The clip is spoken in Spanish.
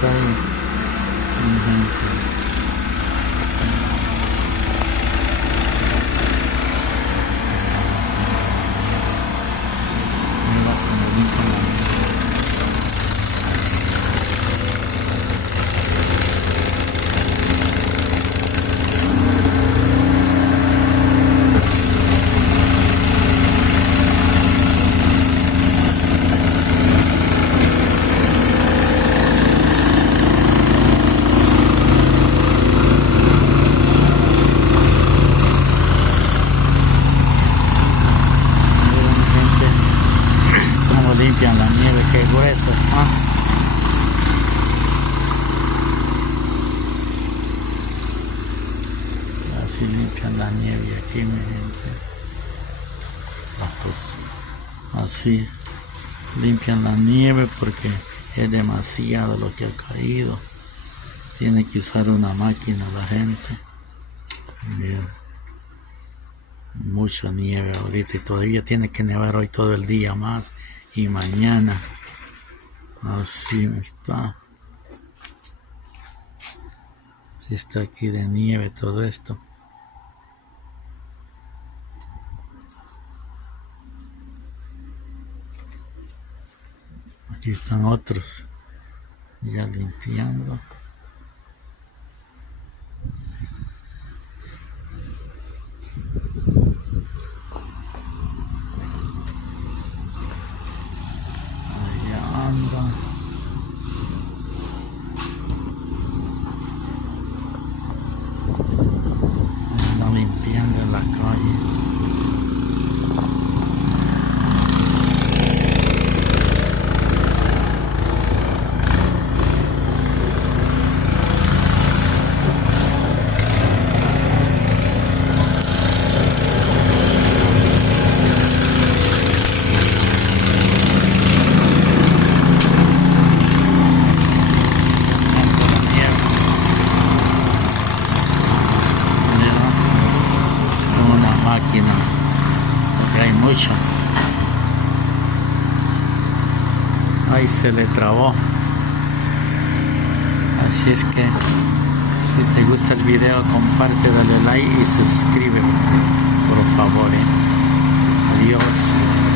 está ahí. Mi gente. Mira cómo limpian la nieve. Limpian la nieve, que gruesa está. Así limpian la nieve aquí, mi gente. Pues, así limpian la nieve porque es demasiado lo que ha caído. Tiene que usar una máquina la gente. Bien. Mucha nieve ahorita y todavía tiene que nevar hoy todo el día más y mañana. Así está. Así está aquí de nieve todo esto. Aquí están otros ya limpiando. Allá andan. Andan limpiando en la calle. Máquina, porque hay mucho. Ahí se le trabó. Así es que si te gusta el video, comparte, dale like y suscríbete, por favor. Adiós.